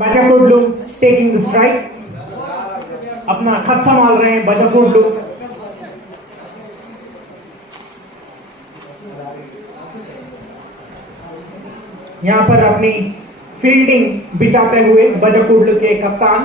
बजाकुडलू taking the strike, अपना खत संभाल रहे हैं बजाकुडलू। यहां पर अपनी फील्डिंग बिछाते हुए बजाकुडलू के कप्तान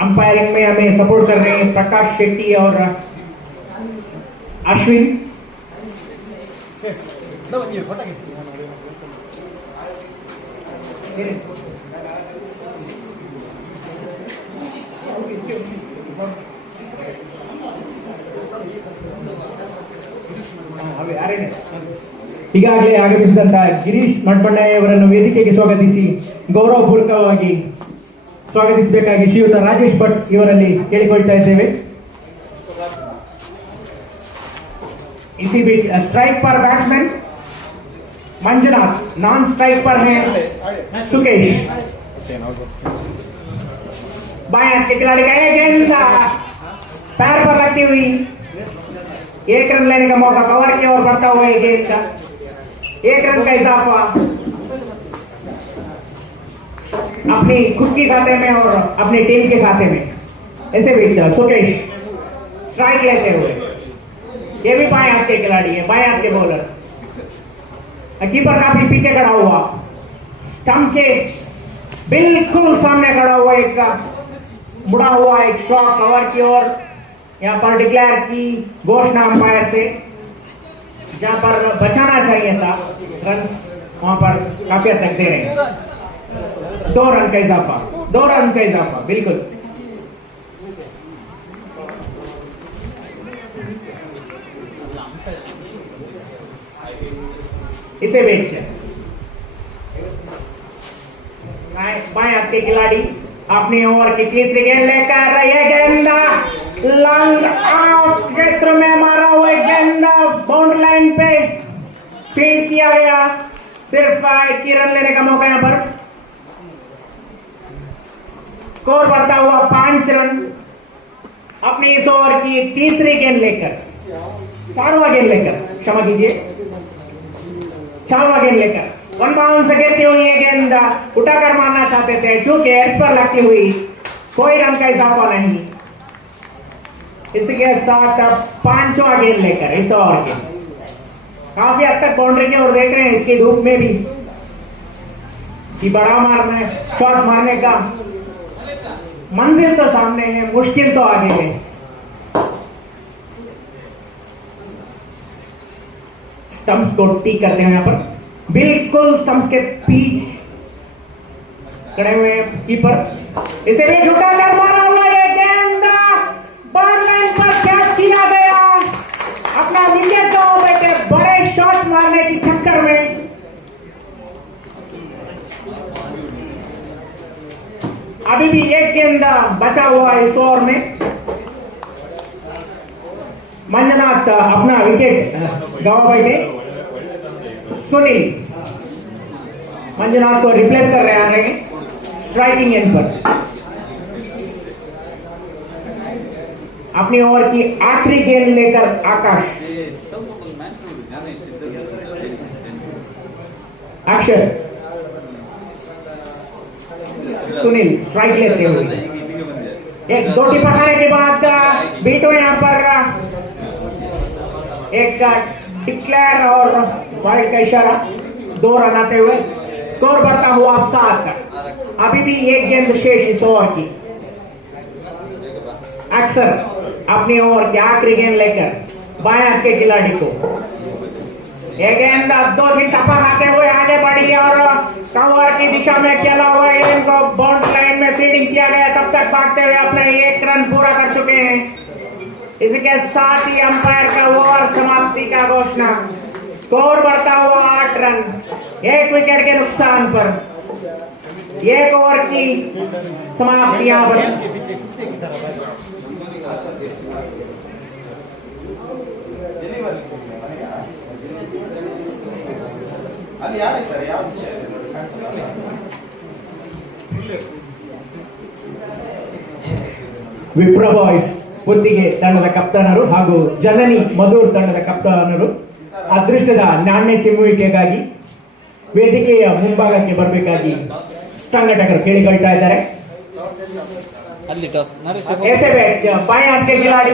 अंपायरिंग में हमें सपोर्ट कर रहे हैं प्रकाश शेट्टी और अश्विन। ಈಗಾಗಲೇ ಆಗಮಿಸಿದಂತ ಗಿರೀಶ್ ಮಠಬಂಡಯ್ಯವರನ್ನು ವೇದಿಕೆಗೆ ಸ್ವಾಗತಿಸಿ ಗೌರವಪೂರ್ವಕವಾಗಿ ಸ್ವಾಗತಿಸಬೇಕಾಗಿ ಶ್ರೀಯುತ ರಾಜೇಶ್ ಭಟ್ ಇವರಲ್ಲಿ ಕೇಳಿಕೊಳ್ತಾ ಇದ್ದೇವೆ। इसी बीच स्ट्राइक पर बैट्समैन मंजुनाथ, नॉन स्ट्राइक पर है सुकेश। बाएं हाथ के खिलाड़ी का गेंद पैर पर लगती हुई, एक रन लेने का मौका, कवर की ओर बढ़ता हुआ गेंद का 1 रन का इजाफा अपनी खुद की खाते में और अपनी टीम के खाते में। ऐसे बीच सुकेश स्ट्राइक लेते हुए, ये भी बाएं हाथ के खिलाड़ी है, बाएं हाथ के बॉलर। कीपर काफी पीछे खड़ा हुआ, स्टंप के बिल्कुल सामने खड़ा हुआ, एक मुड़ा हुआ एक शॉट कवर की ओर। यहां पर डिक्लेयर की घोषणा अंपायर से, जहां पर बचाना चाहिए था रन, वहां पर काफी हद तक दे रहे हैं। 2 रन का इजाफा, 2 रन का इजाफा, बिल्कुल। इसे बेच बाएं हाथ के खिलाड़ी अपनी ओवर की तीसरी गेंद लेकर ये गेंद लॉन्ग ऑफ क्षेत्र में मारा हुआ गेंद बाउंड्री लाइन पे फील्ड किया गया। सिर्फ 1 रन लेने का मौका यहां पर। स्कोर बढ़ता हुआ 5 रन अपनी इस ओवर की तीसरी गेंद लेकर, 4वां गेंद लेकर, क्षमा कीजिए, 4वां गेंद लेकर। 1 बाउंस से गिरती हुई ये गेंद उठाकर मारना चाहते थे, चूंकि एज पर लगती हुई, कोई रन का इजाफा नहीं। इसके साथ 5वां गेंद लेकर इस ओवर के काफी हद तक बाउंड्री की ओर देख रहे हैं, इसकी धूप में भी कि बड़ा मारना है, शॉट मारने का मंजिल तो सामने है, मुश्किल तो आगे है। स्टंप्स को टी करते हैं यहां पर, बिल्कुल स्टंप्स के बीच खड़े हुए कीपर। इसे भी झुका कर मारा हुआ ये गेंद बाउंड्री लाइन पर कैच किया गया। अपना विकेट को बेटे बड़े शॉट मारने की चक्कर में अभी भी एक गेंद बचा हुआ है इस ओवर में। मंजुनाथ अपना विकेट गवा बैठे, सुनील मंजुनाथ को रिप्लेस कर रहे हैं स्ट्राइकिंग एंड पर। अपनी ओवर की आखिरी गेंद लेकर आकाश, अक्षर, सुनील स्ट्राइक लेते हुए 1-2 टिप्पा खाने के बाद बीटो यहां पर एक डिक्लेयर और वाइड का इशारा, 2 रन आते हुए स्कोर बढ़ता हुआ 7। अभी भी 1 गेंद शेष इस ओवर की। अक्सर अपनी ओवर की आखिरी गेंद लेकर बाएं हाथ के खिलाड़ी को ये गेंद 2-3 टप्पा खाते हुए आगे बढ़ी और कवर की दिशा में खेला हुआ गेंद को बाउंड्री लाइन में फील्डिंग किया गया। तब तक भागते हुए अपने 1 रन पूरा कर चुके हैं। इसके साथ ही अंपायर का ओवर समाप्ति का घोषणा। स्कोर बढ़ता हुआ 8 रन, 1 विकेट के नुकसान पर 1 ओवर की समाप्ति यहां पर। ವಿಪ್ರ ಬಾಯ್ಸ್ ಪುತ್ತಿಗೆ ತಂಡದ ಕಪ್ತಾನರು ಹಾಗೂ ಜನನಿ ಮಧುರ್ ತಂಡದ ಕಪ್ತಾನರು ಅದೃಷ್ಟದ ನಾಣ್ಯ ಚಿಮ್ಮುವಿಕೆಗಾಗಿ ವೇದಿಕೆಯ ಮುಂಭಾಗಕ್ಕೆ ಬರಬೇಕಾಗಿ ಸಂಘಟಕರು ಕೇಳಿಕೊಳ್ತಾ ಇದ್ದಾರೆ. ऐसे बैठ बाएं हाथ के खिलाड़ी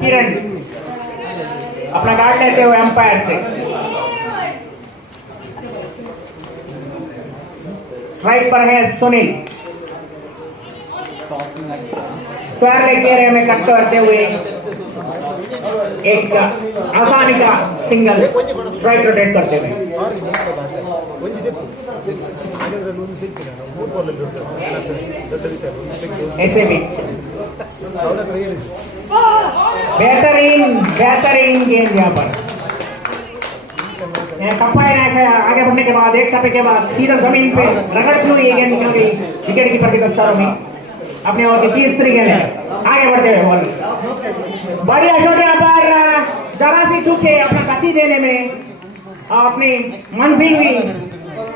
किरण अपना कार्ड लेते हुए अंपायर से राइट पर है सुनील. स्क्वायर लेग एरिया में कट करते हुए एक आसानी का सिंगल राइट रोटेट करते हुए ऐसे भी बेहतरीन गेंद यहाँ पर. टप्पा आगे बढ़ने के बाद एक टप्पे के बाद सीधा जमीन पे रगड़ती हुई गेंद निकल गई विकेट कीपर के दस्तारों में. अपने और की तीसरी गेंद आगे बढ़ते हुए बॉल बड़ी अशोक यहाँ पर जरा सी चूके अपना गति देने में अपनी मंजिल भी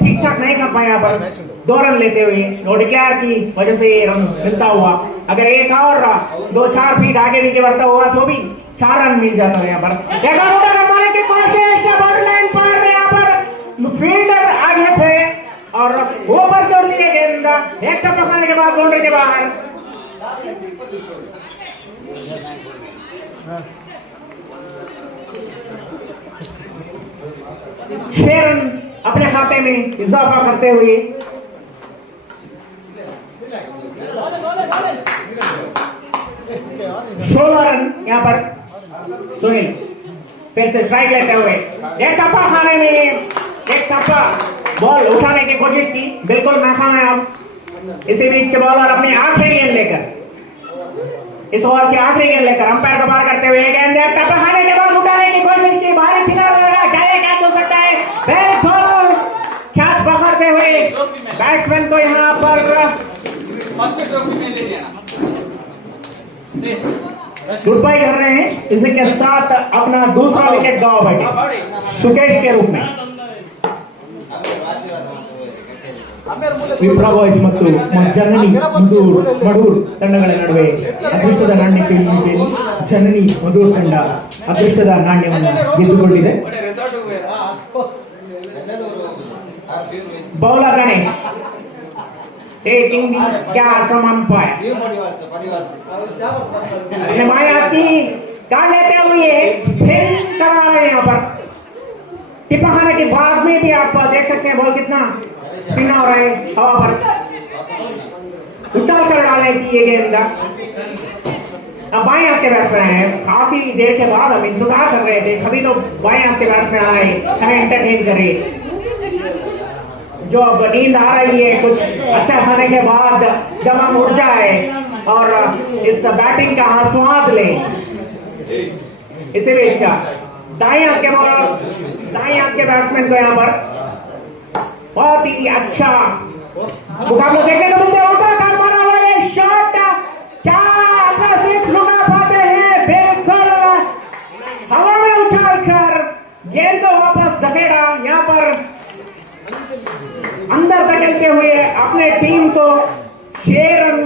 ठीक ठाक नहीं कर पाए. यहाँ पर 2 रन लेते हुए नो डिक्लेयर की वजह से रन मिलता हुआ. अगर एक और 2-4 फीट आगे भी बढ़ता हुआ तो भी 4 रन मिल जाता है. यहाँ पर करवाने की कोशिश लाइन पर यहाँ पर फील्डर आगे थे और ऊपर से उड़ती है गेंद. एक टप्पा खाने के बाद बाउंड्री के बाहर. शेरन अपने खाते में इजाफा करते हुए 16 रन यहाँ पर सुनील फिर से स्ट्राइक लेते हुए एक टप्पा खाने में एक टप्पा बॉल उठाने की कोशिश की, बिल्कुल नाकामयाब. इसी बीच बॉलर अपनी आखिरी गेंद लेकर इस ओवर की आखिरी गेंद लेकर अंपायर को पार करते हुए गेंद टप्पा खाने के बाद उठाने की कोशिश की. बाहर फिलहाल क्या हो सकता है. कैच पकड़ते हुए बैट्समैन को यहाँ पर गुड बाय कर रहे हैं. इसी के साथ अपना दूसरा विकेट गवा बैठे सुकेश के रूप में. ವಿಪ್ರ ಬಾಯ್ಸ್ ಮತ್ತು ಜನನಿ ಮಧುರ್ ತಂಡಗಳ ನಡುವೆ ಅದೃಷ್ಟದ ನಾಣ್ಯ ಗೆಲ್ಲುವಿಕೆಯಲ್ಲಿ ಜನನಿ ಮಧುರ್ ತಂಡ ಅದೃಷ್ಟದ ನಾಣ್ಯವನ್ನು ಗೆದ್ದುಕೊಂಡಿದೆ. Bowler Ganesh taking the care from umpire. Mayawati डाल लेते हुए फिर करवा रहे हैं. यहाँ पर टिप्पा खाने के बाद में भी आप देख सकते हैं बॉल कितना स्पिन हो रहा है हवा पर. उछाल कर डालने की ये गेंद अब बाएं हाथ के बैट्समैन है. काफी देर के बाद हम इंतजार कर रहे थे सभी लोग बाएं हाथ के बैट्समैन आए एंटरटेन करे. जो अब नींद आ रही है कुछ अच्छा खाने के बाद जब हम उठ जाए और इस बैटिंग का आस्वाद लें. इसी बीच दाएं हाथ के बॉलर दाएं हाथ के बैट्समैन को यहाँ पर बहुत ही अच्छा मुकाबला देखने को मिलता है. उठा कर मारा हुआ ये शॉट क्या अपना सिर्फ लुका पाते हैं. बिल्कुल हवा में उछाल कर गेंद को वापस धकेला. यहाँ पर अंदर धकेलते हुए अपने टीम को 6 रन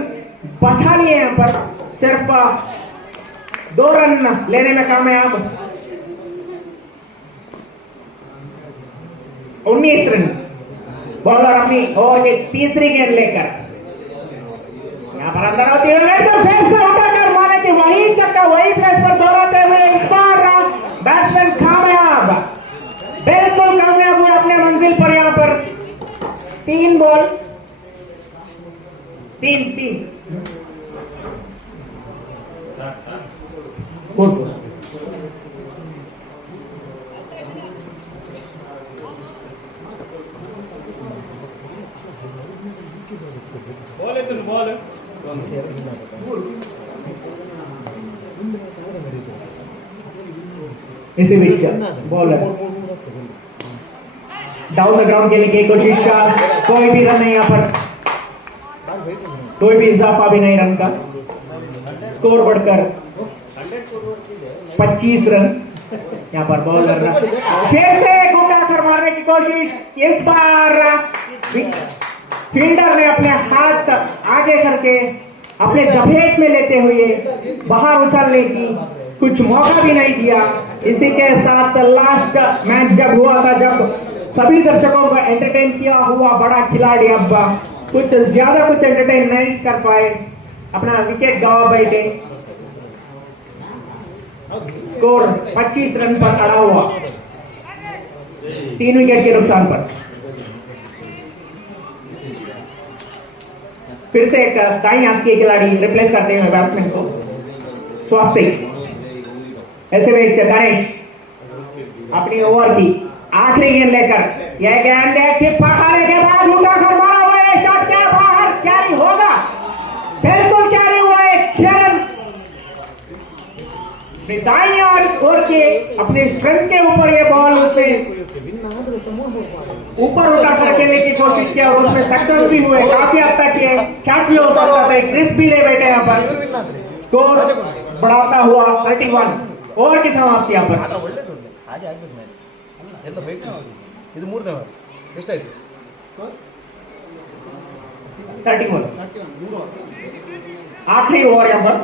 बचा लिए. यहाँ पर सिर्फ 2 रन लेने में कामयाब. 19 रन बॉलर अपनी ओवर की तीसरी गेंद लेकर यहाँ पर अंदर होती है तो फिर से उठाकर मारे कि वही चक्का वही प्लेस पर दोहराते हुए इस बार बैट्समैन कामयाब, बिल्कुल कामयाब हुए अपने मंजिल पर. यहाँ पर 3 बॉल 3 बॉल इसी बीच बॉलर डाउन द ग्राउंड खेलने की कोशिश का कोई भी रन नहीं. यहाँ पर कोई भी इजाफा भी नहीं रन का. स्कोर बढ़कर 25 रन. यहाँ पर बॉलर फिर से घुमा कर मारने की कोशिश. इस बार फील्डर ने अपने हाथ आगे करके अपने जपेट में लेते हुए बाहर उछलने की कुछ मौका भी नहीं दिया। इसी के साथ लास्ट मैच जब हुआ था, जब सभी दर्शकों को एंटरटेन किया हुआ बड़ा खिलाड़ी अब कुछ ज्यादा कुछ एंटरटेन नहीं कर पाए, अपना विकेट गवा बैठे। स्कोर 25 रन पर अड़ा हुआ, 3 विकेट के नुकसान पर। फिर से एक दाईं हाथ के खिलाड़ी रिप्लेस करते हुए बैट्समैन को स्वास्तिक। ऐसे में गणेश अपनी ओवर की आखिरी गेंद लेकर यह गेंद टिप पकड़ने के बाद उठाकर मारा हुआ है शॉट, क्या बाहर कैरी होगा, बिल्कुल कैरी हुआ है। 6 रन दाईं ओर के अपने स्ट्रेंथ के ऊपर ये बॉल उसने ऊपर उठा कर खेलने की कोशिश किया और उसमें सक्सेस भी हुए, काफी हद तक ये कैच भी हो सकता था, क्रिस भी ले बैठे यहाँ पर। स्कोर बढ़ाता हुआ 31, ओवर की समाप्ति यहाँ पर। ಇದು ಮೂರನೇ ಓವರ್ ಎಷ್ಟಾಯ್ತು? 31 आखिरी ओवर यहाँ पर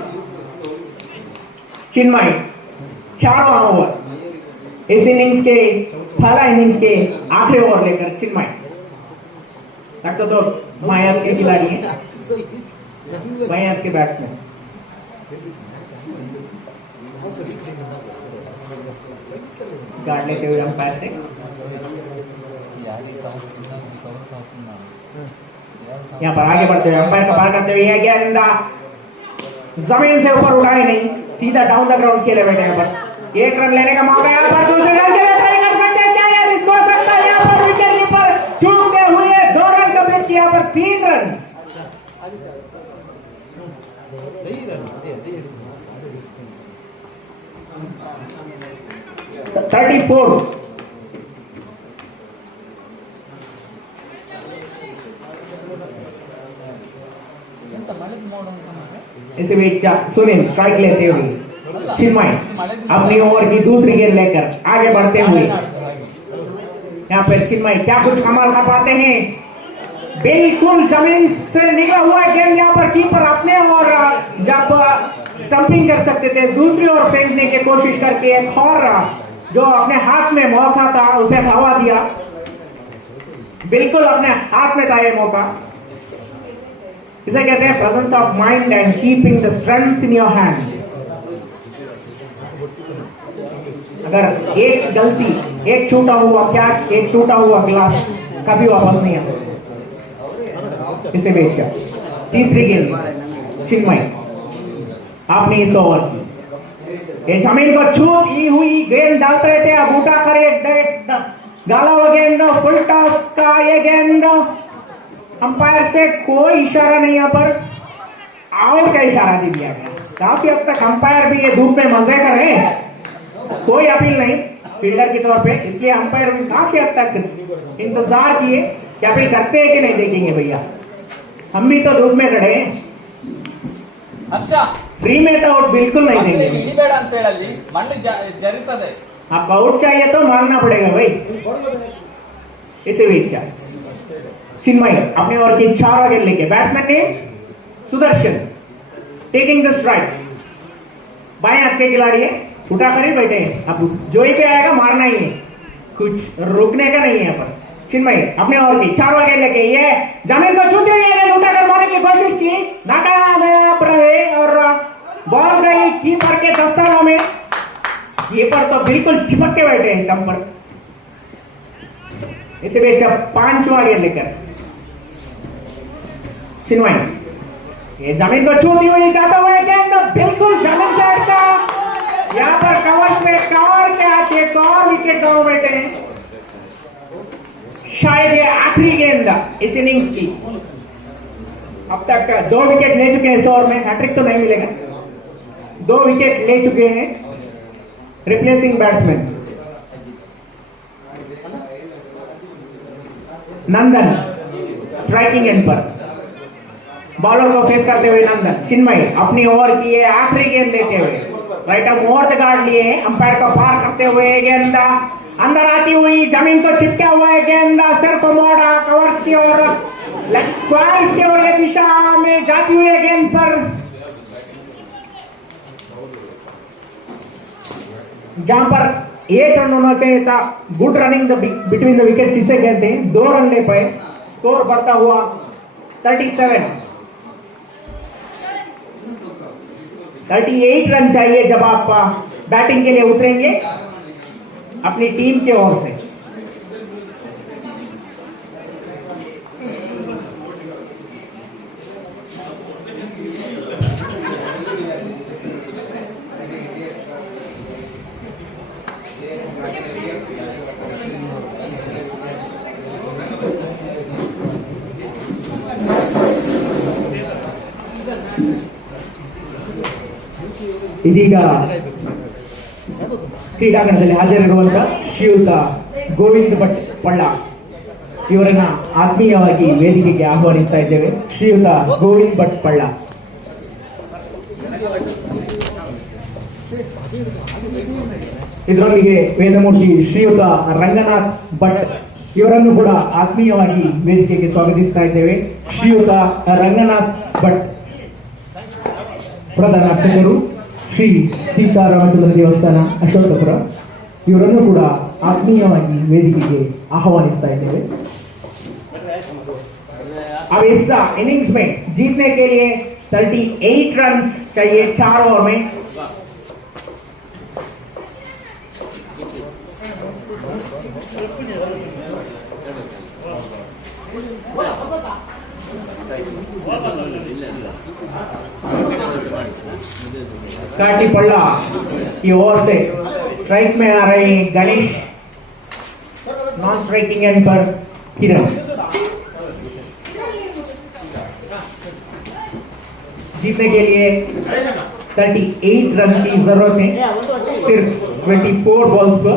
चिन्मय 4वां ओवर इस इनिंग्स के पहला इनिंग्स के आखिरी ओवर लेकर चिन्मय लगता तो माया के खिलाड़ी है, माया के बैट्समैन। गार्ड लेते हुए अंपायर से यहाँ पर आगे बढ़ते हुए अंपायर का पार करते हुए यह गेंद जमीन से ऊपर उड़ाए नहीं, सीधा डाउन द ग्राउंड खेले बैठे। यहाँ पर 1 रन लेने का मौका, यहाँ पर दूसरे रन के लिए ट्राई कर सकते हैं क्या, यह रिस्क हो सकता है। यहाँ पर विकेट कीपर चूकते हुए 2 रन कंप्लीट किया, यहाँ पर 3 रन। 34 इसी बीच सुनील स्ट्राइक लेते हुए चिन्मय अपनी ओवर की दूसरी गेंद लेकर आगे बढ़ते हुए यहाँ पर चिन्मय क्या कुछ कमाल कर पाते हैं, बिल्कुल जमीन से निकला हुआ गेंद यहाँ पर कीपर अपने और जब स्टंपिंग कर सकते थे दूसरी ओर फेंकने की कोशिश करके एक और जो अपने हाथ में मौका था उसे हवा दिया, बिल्कुल अपने हाथ में था ये मौका। इसे कहते हैं presence of mind and keeping the strength in your hand. अगर एक गलती, एक छूटा हुआ कैच, एक टूटा हुआ ग्लास कभी वापस नहीं आता। इसे बेच तीसरी गेंद चिन्मय आपने इस ओवर की ये जमीन को छू दी हुई गेंद डालते थे, अब उठा कर एक डाला हुआ गेंद फुल टॉस का ये गेंद, अंपायर से कोई इशारा नहीं, यहाँ पर आउट का इशारा दे दिया गया। काफी हद तक अंपायर भी ये धूप में मजे कर रहे हैं, कोई अपील नहीं फील्डर के तौर पे, इसलिए अंपायर भी काफी हद तक इंतजार किए कि अपील करते हैं कि नहीं। देखेंगे भैया, हम भी तो धूप में खड़े हैं, फ्री में तो आउट बिल्कुल नहीं देंगे। आपको आउट चाहिए तो मांगना पड़ेगा भाई। इसे बीच चिन्मय अपने ओवर की 4 गेंद लेके बैट्समैन ने सुदर्शन टेकिंग द स्ट्राइक, बाएं हाथ के खिलाड़ी है, उठा कर ही बैठे हैं, अब जो ही पे आएगा मारना ही है, कुछ रुकने का नहीं है। पर चिन्मय अपने ओवर की 4 गेंद लेके ये जमीन को छूते हुए उठा कर मारने की कोशिश की, नाकामयाब रहे और बॉल गई कीपर के दस्तानों में। कीपर तो बिल्कुल चिपक के बैठे हैं स्टंप पर। इसे बेच 5वां गेंद लेकर चिन्मय ये जमीन को छूती हुई जाता हुआ गेंद बिल्कुल जमीन से हटका, यहाँ पर कवर में कवर के आके एक और विकेट गंवा बैठे हैं। शायद ये आखिरी गेंद इस इनिंग्स की, अब तक 2 विकेट ले चुके हैं इस ओवर में, हैट्रिक तो नहीं मिलेगा, 2 विकेट ले चुके हैं replacing batsman Nandan striking and पर, बॉलर को फेस करते हुए नंदन। चिन्मय अपनी ओवर की ये आखिरी गेंद लेते हुए राइट ऑफ मोर्थ गार्ड लिए हैं, अंपायर को पार करते हुए गेंद अंदर आती हुई जमीन को चिपका हुआ है, गेंद सिर्फ मोड़ा कवर्स की ओर लेग स्क्वायर के और दिशा में जाती हुई गेंद पर जहां पर 8 रन होना चाहिए था। Good running between the wickets इसे कहते हैं। 2 रन ले पाए, स्कोर बढ़ता हुआ 37। 38 रन चाहिए जब आप बैटिंग के लिए उतरेंगे अपनी टीम के ओर से। ಇದೀಗ ಕ್ರೀಡಾಂಗಣದಲ್ಲಿ ಹಾಜರಿರುವಂತಹ ಶ್ರೀಯುತ ಗೋವಿಂದ ಭಟ್ ಪಳ್ಳ ಇವರನ್ನ ಆತ್ಮೀಯವಾಗಿ ವೇದಿಕೆಗೆ ಆಹ್ವಾನಿಸ್ತಾ ಇದ್ದೇವೆ. ಶ್ರೀಯುತ ಗೋವಿಂದ ಭಟ್ ಪಳ್ಳ. ಇದರೊಂದಿಗೆ ವೇದಮೂರ್ತಿ ಶ್ರೀಯುತ ರಂಗನಾಥ್ ಭಟ್ ಇವರನ್ನು ಕೂಡ ಆತ್ಮೀಯವಾಗಿ ವೇದಿಕೆಗೆ ಸ್ವಾಗತಿಸ್ತಾ ಇದ್ದೇವೆ. ಶ್ರೀಯುತ ರಂಗನಾಥ್ ಭಟ್ ಪ್ರಧಾನ ಅರ್ಚಕರು ಶ್ರೀ ಸೀತಾರಾಮಚಂದ್ರ ದೇವಸ್ಥಾನ ಅಶೋಕಪುರ ಇವರನ್ನು ಕೂಡ ಆತ್ಮೀಯವಾಗಿ ವೇದಿಕೆಗೆ ಆಹ್ವಾನಿಸ್ತಾ ಇದ್ದೇವೆ. अब इस इनिंग्स में जीतने के लिए 38 रन चाहिए 4 ओवर में। काटी पल्ला की ओर से स्ट्राइक में आ रहे हैं गणेश, नॉन स्ट्राइकिंग एंड पर किरण। जीतने के लिए 38 रन की जरूरत है सिर्फ 24 बॉल्स पर।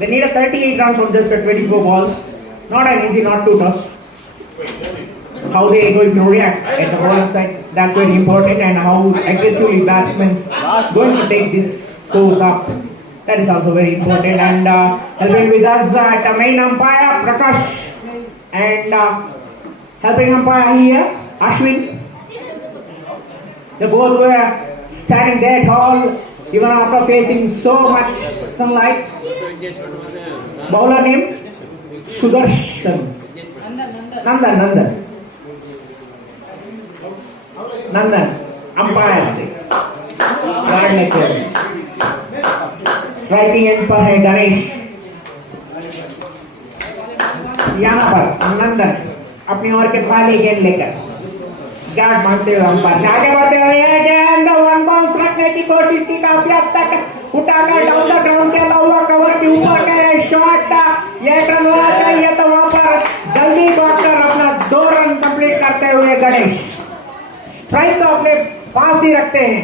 They need a 38 runs from just 24 balls. Not an easy, not too tough. How they are going to react at the bowling side, that's very important, and how aggressively batsmen going to take this scores up, that is also very important. And helping with us at the main umpire Prakash, and helping umpire here Ashwin. They both were standing there tall even after facing so much sunlight. Bowler name Sudarshan Nandan umpire से striking and पर है गणेश। यहाँ पर नंदन अपनी ओर के पहले गेंद लेकर गार्ड मांगते हुए अंपायर आगे बढ़ते हुए गेंद वन बाउंस रखने की कोशिश की, काफी हद तक उठाकर डाउन द ग्राउंड के हुआ कवर के ऊपर का शॉट। ये रन होना चाहिए तो वहां पर जल्दी दौड़कर अपना 2 रन कंप्लीट करते हुए गणेश स्ट्राइक तो अपने पास ही रखते हैं।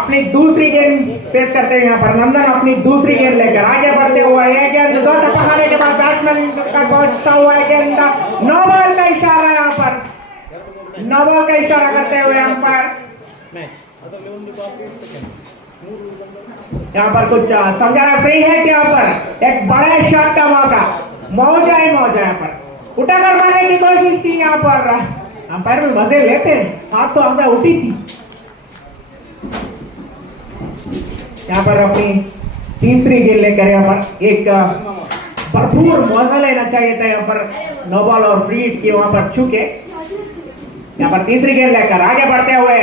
अपनी दूसरी गेंद पेश करते हैं यहाँ पर नंदन अपनी दूसरी गेंद लेकर आगे बढ़ते हुए एक गेंद 2 टपकाने के बाद बैट्समैन का पहुंचता हुआ गेंद नो बॉल का इशारा, यहाँ पर नो बॉल का इशारा करते हुए अंपायर यहाँ पर कुछ समझाना सही है कि यहाँ पर एक बड़े शॉट का मौका मौजा ही मौजा यहाँ पर उठाकर मारने की कोशिश की। यहाँ पर अंपायर में मजे लेते हैं, हाथ तो हमें उठी थी। यहाँ पर अपनी तीसरी गेंद लेकर यहाँ पर एक भरपूर मौजा लेना चाहिए था। यहाँ पर नो बॉल और फ्री हिट की वहां पर चुके। यहाँ पर तीसरी गेंद लेकर आगे बढ़ते हुए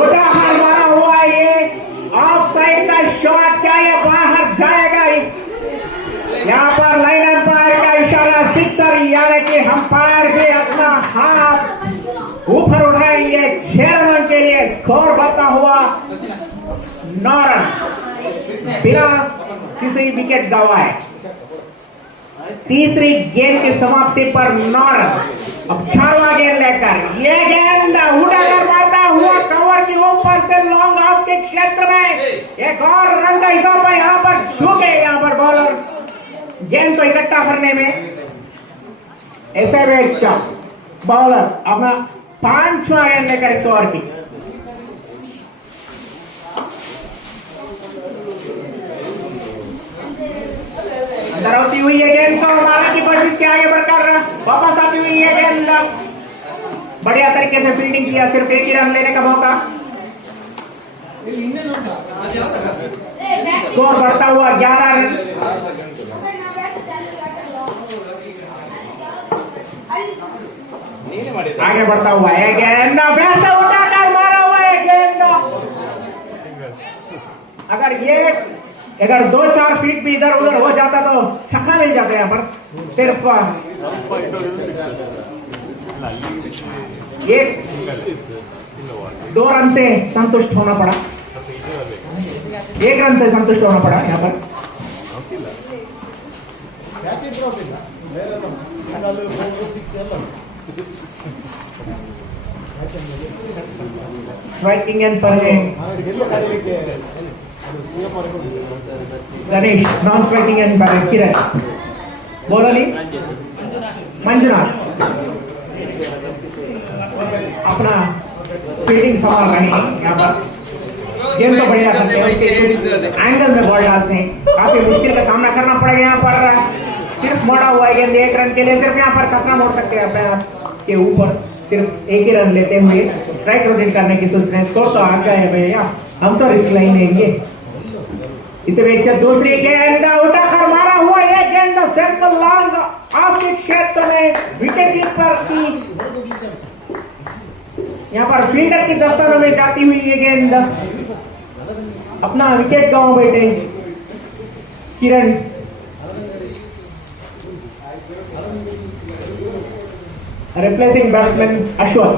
उठा हार मारा हुआ ये ऑफ साइड का शॉट, क्या ये बाहर जाएगा? यहाँ पर लाइन अंपायर का इशारा सिक्सर, यानी कि अंपायर भी अपना हाथ ऊपर उठाएंगे 6 रन के लिए। स्कोर बढ़ता हुआ 9 रन बिना किसी विकेट गंवाए। तीसरी गेंद की समाप्ति पर 9 रन। अब 4वां गेंद लेकर ये गेंद उड़ाकर मारता हुआ कवर के ऊपर से लॉन्ग ऑफ के क्षेत्र में एक और रन का इजाफा यहाँ पर झुके। यहाँ पर बॉलर गेंद को इकट्ठा करने में ऐसे में बॉलर अपना 5वां गेंद लेकर इस ओवर की अंदर होती हुई है गेंद को मारने की आगे बढ़कर वापस आती हुई है गेंद, बढ़िया तरीके से फील्डिंग किया, सिर्फ एक ही रन लेने का मौका। स्कोर बढ़ता हुआ 11 रन। आगे बढ़ता हुआ है गेंद, बैट से उठाकर मारा हुआ है गेंद। अगर 2-4 फीट भी इधर उधर हो जाता तो छक्का मिल जाता यहाँ पर। सिर्फ एक 2 रन से संतुष्ट होना पड़ा, 1 रन से संतुष्ट होना पड़ा यहाँ पर। स्ट्राइकिंग एंड पर है गणेश, नॉन स्ट्राइकिंग एंड पर है किरण। बोली मंजुनाथ अपना फील्डिंग संभाल रहे हैं यहाँ पर। गेम तो बढ़िया करते हैं, एंगल में बॉल डालते हैं, काफी मुश्किल का सामना करना पड़ेगा यहाँ पर। सिर्फ मोड़ा हुआ है गेंद 1 रन के लिए, सिर्फ यहाँ पर खतरा मोड़ सकते हैं अपने आप के ऊपर, सिर्फ 1 ही रन लेते हुए स्ट्राइक रोटेट करने की सोच रहे हैं। स्कोर तो आ गया है भैया, हम तो रिस्क नहीं लेंगे। इसे बेच दूसरी गेंद उठाकर मारा हुआ है गेंद, सेंट्रल लॉन्ग आपके क्षेत्र में विकेट कीपर की यहाँ पर फील्डर की दफ्तरों में जाती हुई ये गेंद अपना विकेट गांव बैठे किरण। Replacing batsman अश्वत।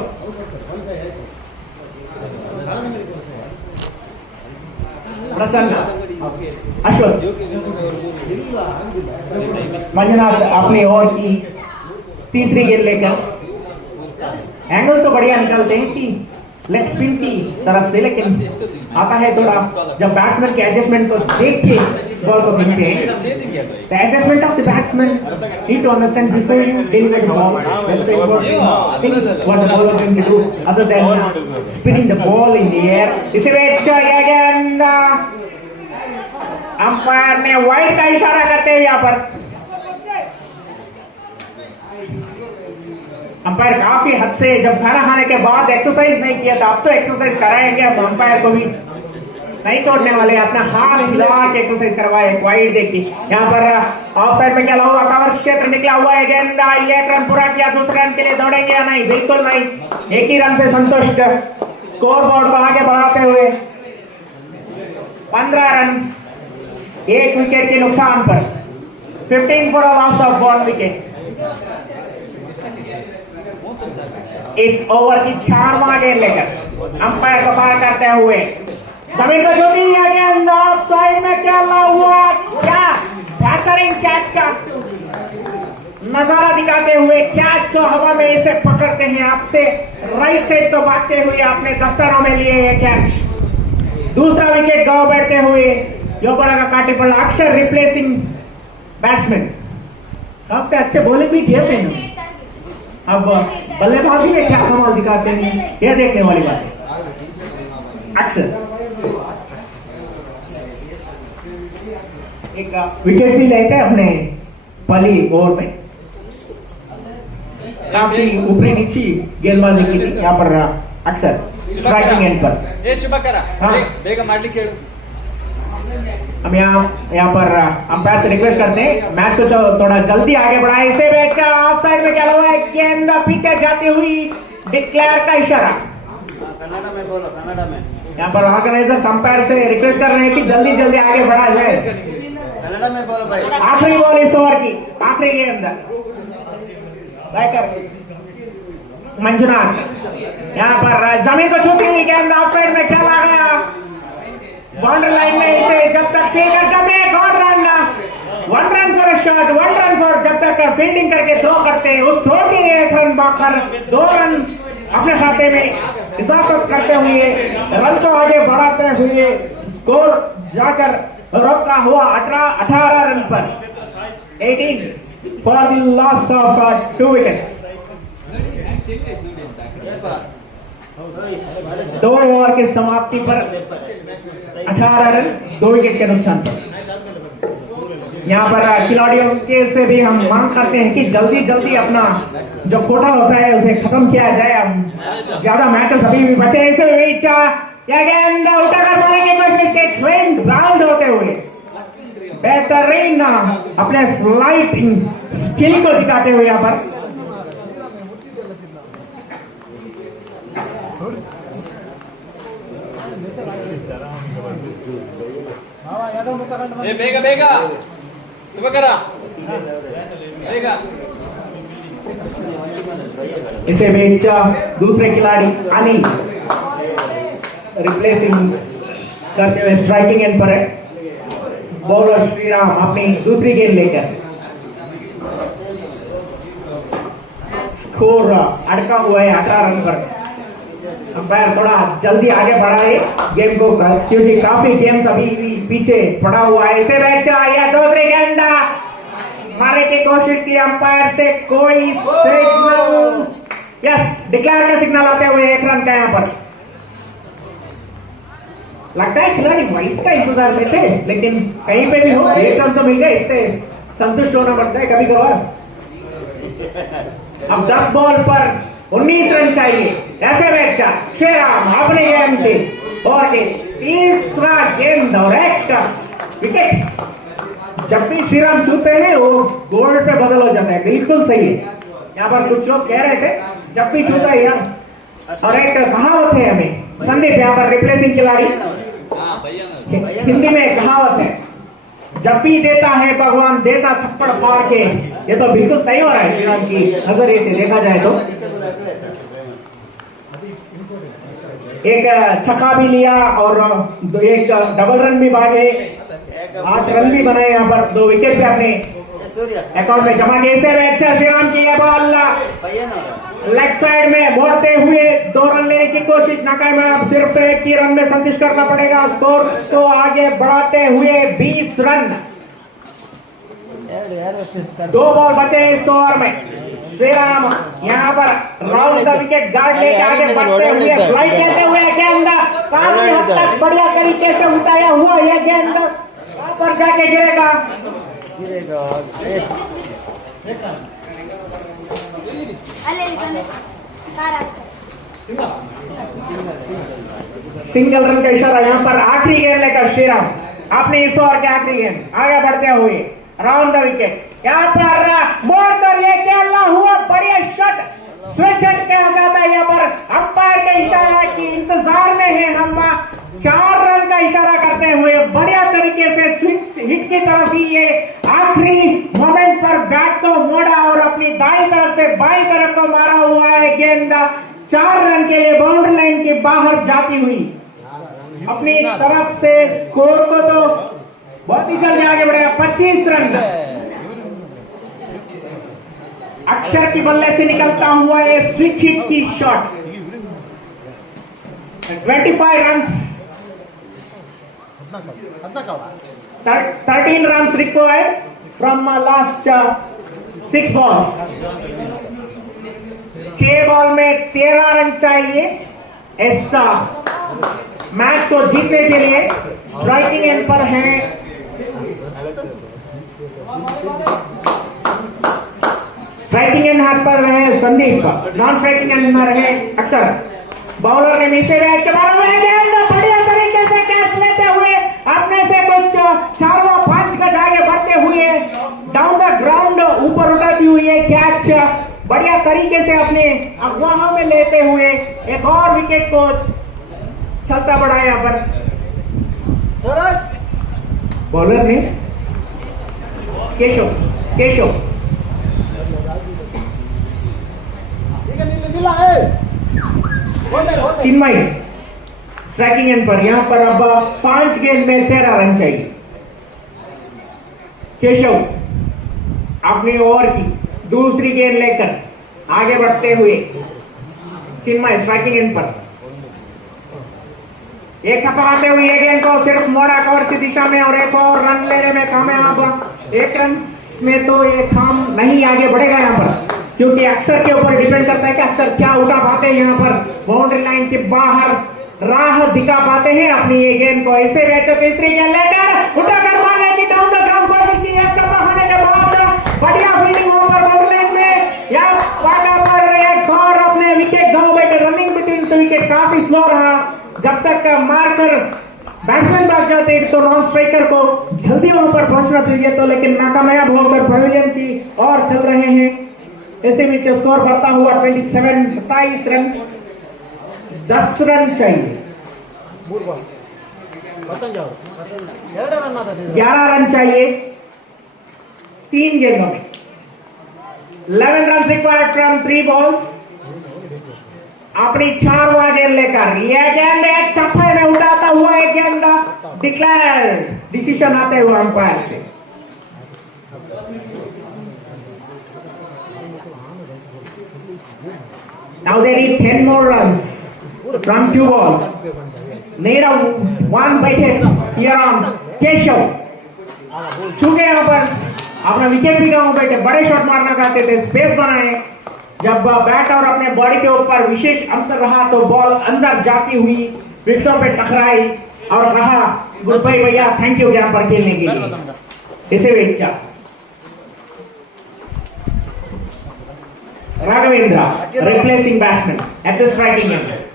प्रसन्न अश्वत मंजुनाथ अपनी ओर की तीसरी गेंद लेकर। एंगल तो बढ़िया निकालते हैं कि लेग स्पिन की तरफ से, लेकिन आता है थोड़ा जब बैट्समैन के एडजस्टमेंट को देख के बॉल को खेलते हैं। The adjustment of the batsman need to understand before you deliver the ball what the bowler going to do other than spinning the ball in the air. इसे बेच अगेन अंपायर ने wide का इशारा करते हैं यहाँ पर। अंपायर काफी हद से जब खाना खाने के बाद एक्सरसाइज नहीं किया था, अब तो एक्सरसाइज कराएंगे। अब अंपायर को भी नहीं छोड़ने वाले, अपना हाथ हिला के एक्सरसाइज करवाए। वाइड देखी यहाँ पर ऑफ साइड में क्या हुआ, कवर क्षेत्र निकला हुआ है गेंद। 1 रन पूरा किया, दूसरे रन के लिए दौड़ेंगे या नहीं? बिल्कुल नहीं, 1 ही रन से संतुष्ट। स्कोर बोर्ड को आगे बढ़ाते हुए 15 रन 1 विकेट के नुकसान पर, 15 फॉर लॉस ऑफ 1 विकेट। इस ओवर की 4वां गेंद लेकर अंपायर को पार करते हुए जमीन को छूती है गेंद। ऑफ साइड में क्या हुआ, क्या बेहतरीन कैच का नजारा दिखाते हुए कैच को हवा में इसे पकड़ते हैं। आपसे राइट साइड तो भागते हुए अपने दस्तरों में लिए ये कैच। दूसरा विकेट गांव बैठते हुए योबरा का काटे पर अक्षर रिप्लेसिंग बैट्समैन। आपके अच्छे बॉलिंग भी किए थे, अब बल्लेबाजी में क्या कमाल दिखाते हैं यह देखने वाली बात है। अक्षर एक विकेट भी लेते हैं अपने पहली ओवर में। काफी ऊपरी नीची गेंदबाजी की थी यहाँ पर अक्षर स्ट्राइकिंग एंड पर। हम यहाँ पर अंपायर से रिक्वेस्ट करते हैं मैच को थोड़ा जल्दी आगे बढ़ाए। इसे बैठ ऑफ साइड में क्या हुआ है, गेंद पीछे जाती हुई डिक्लेयर का इशारा। कन्नड़ा में बोलो, कन्नड़ा में। यहाँ पर ऑर्गेनाइजर अंपायर से रिक्वेस्ट कर रहे हैं कि जल्दी जल्दी आगे बढ़ा जाए। कन्नड़ा में बोलो भाई। आखिरी बॉल इस ओवर की, आखिरी गेंद मंजुनाथ यहाँ पर जमीन को छूती हुई गेंद ऑफ साइड में क्या आ गया, बाउंड्री लाइन में इसे जब तक जब एक और run 1 run for shot, 1 run for जब तक फील्डिंग करके थ्रो करते हैं, उस थ्रो के 1 रन बाकर 2 रन अपने खाते में इजाफा करते हुए रन को आगे बढ़ाते हुए स्कोर जाकर रोका हुआ 18 रन पर 18 for the loss of 2 wicket. 2 over की समाप्ति पर 18 रन 2 विकेट के नुकसान पर। यहाँ पर खिलाड़ियों के से भी हम मांग करते हैं कि जल्दी जल्दी अपना जो कोटा होता है उसे खत्म किया जाए। अब ज्यादा मैचेस अभी भी बचे, इसे उठा कर मारने की कोशिश के ट्रेन राउंड होते हुए बेहतरीन अपने फ्लाइट स्किल को दिखाते हुए यहाँ पर ಬೇಗ ಬೇಗ ಯುವಕರ ಬೇಗ इसे बीच दूसरे खिलाड़ी अनिल रिप्लेसिंग करते हुए स्ट्राइकिंग एंड पर है। बॉलर श्रीराम अपनी दूसरी गेंद लेकर स्कोर अटका हुआ है 18 रन पर। अंपायर थोड़ा जल्दी आगे बढ़ाए गेम को, क्योंकि काफी गेम्स अभी भी पीछे पड़ा हुआ है। इसे मैच आया दूसरी गेंद मारने की कोशिश की, अंपायर से कोई सिग्नल, यस डिक्लेयर का सिग्नल आते हुए 1 रन का यहाँ पर। लगता है खिलाड़ी वाइट का इंतजार में थे, लेकिन कहीं पे भी हो 1 रन तो मिल गए, इससे संतुष्ट होना पड़ता है कभी कभार। अब 10 बॉल पर 19 रन चाहिए। ऐसे मैच श्रीराम अपने गेम से और के तीसरा गेंद और एक विकेट। जब भी श्रीराम छूते हैं वो गोल्ड पे बदल हो जाता है, बिल्कुल सही है। यहाँ पर कुछ लोग कह रहे थे जब भी छूता है यार, और एक कहावत है हमें संदीप यहाँ पर रिप्लेसिंग खिलाड़ी, हिंदी में कहावत है, जब भी देता है भगवान देता छप्पड़ फाड़ के। ये तो बिल्कुल सही हो रहा है श्रीराम की नजरिए से देखा जाए तो। एक छक्का भी लिया और एक डबल रन भी भागे, 8 रन भी बनाए यहाँ पर, 2 विकेट भी अपने अकाउंट में जमा किए। इसे अच्छा श्रीराम की बॉल लेग साइड में मोड़ते हुए 2 रन लेने की कोशिश नाकामयाब। सिर्फ 1 ही रन में संतुष्ट करना पड़ेगा। स्कोर को आगे बढ़ाते हुए 20 रन, 2 बॉल बचे इस ओवर में। श्रीराम यहाँ पर राउंड द विकेट गार्ड लेके आगे बढ़ते हुए फ्लाइट लेते हुए गेंद काफी हद तक बढ़िया तरीके से उठाया हुआ यह गेंद वहां पर जाके गिरेगा। सिंगल रन का इशारा यहाँ पर। आखिरी गेंद लेकर श्रीराम अपने इस ओवर के आखिरी गेंद आगे बढ़ते हुए राउंड द विकेट। यहाँ पर मोड़ कर ये खेलना हुआ बढ़िया शॉट, स्विच हिट किया जाता है। यहाँ पर अंपायर का इशारा की इंतजार में है हम, 4 रन का इशारा करते हुए बढ़िया तरीके से स्विच हिट की तरफ ही ये आखिरी मोमेंट पर बैट को मोड़ा और अपनी दाईं तरफ से बाईं तरफ को मारा हुआ है गेंद। 4 रन के लिए बाउंड्री लाइन के बाहर जाती हुई अपनी तरफ से स्कोर को तो बहुत ही जल्दी आगे बढ़ेगा। 25 रन अक्षर की बल्ले से निकलता हुआ ये स्विच हिट की shot. 25 run, 13 run required from last 6 ball. 6 ball में 13 रन चाहिए ऐसा मैच को जीतने के लिए। स्ट्राइकिंग एंड पर है स्ट्राइकिंग एंड हाथ पर रहे संदीप, नॉन स्ट्राइकिंग एंड में रहे अक्षर। बॉलर ने नीचे बढ़िया तरीके से कैच लेते हुए अपने से कुछ 4-5 गज आगे बढ़ते हुए डाउन द ग्राउंड ऊपर उठाती हुई है कैच बढ़िया तरीके से अपने अगुवाहों में लेते हुए एक और विकेट को चलता बढ़ा यहाँ पर। बॉलर ने केशव चिन्मय स्ट्राइकिंग एंड पर। यहां पर अब 5 गेंद में 13 रन चाहिए। केशव अपनी ओवर की दूसरी गेंद लेकर आगे बढ़ते हुए चिन्मय स्ट्राइकिंग एंड पर एक छक्का आते हुए ये गेंद को सिर्फ मोड़ा कवर की दिशा में और एक और रन लेने में कामयाब। 1 रन में तो ये काम नहीं आगे बढ़ेगा यहाँ पर, क्योंकि अक्षर के ऊपर डिपेंड करता है कि अक्षर क्या उठा पाते हैं। यहाँ पर बाउंड्री लाइन के बाहर राह दिखा पाते हैं अपनी ये गेंद को। ऐसे मैच तीसरी गेंद लेकर उठाकर मारने की डाउन द ग्राउंड कोशिश की बढ़िया फील्डिंग वहां पर बॉलर में या पाटा पर एक और अपने विकेट गांव बैठे रनिंग बिटवीन टू विकेट काफी स्लो रहा जब तक मारकर बैट्समैन भाग जाते तो नॉन स्ट्राइकर को जल्दी वहां पर पहुंचना चाहिए तो लेकिन नाकामयाब होकर पवेलियन की और चल रहे हैं ऐसे में स्कोर बढ़ता हुआ 27 रन 10 रन चाहिए 11 रन चाहिए 3 गेंदों में 11 रन रिक्वायर्ड फ्रॉम 3 बॉल्स अपनी 4वां गेंद लेकर यह गेंद एक टप्पे में उड़ाता हुआ एक गेंद डिक्लेयर डिसीजन आते हुए अंपायर से Now they need 10 more runs from 2 balls. Need a one by hit here on Keshav. चूंकि यहाँ पर अपना विकेट भी गाँव बैठे बड़े शॉट मारना चाहते थे स्पेस बनाए जब बैट और अपने बॉडी के ऊपर विशेष अंतर रहा तो बॉल अंदर जाती हुई विकेटों पे टकराई और कहा गुड बाय भैया थैंक यू यहाँ पर खेलने के लिए इसे वेचा Raghavendra replacing batsman at the striking end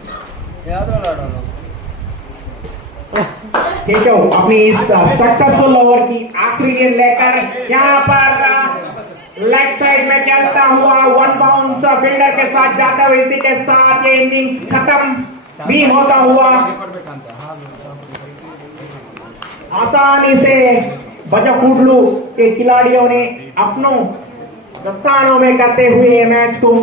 Keshav अपनी इस सक्सेसफुल ओवर की आखिरी गेंद लेकर यहाँ पर लेग साइड में खेलता हुआ 1 बाउंस फील्डर के साथ जाता हुआ इसी के साथ ये इनिंग्स खत्म भी होता हुआ आसानी से बजाकुडलू के खिलाड़ियों ने अपनों स्थानों में करते हुए मैच को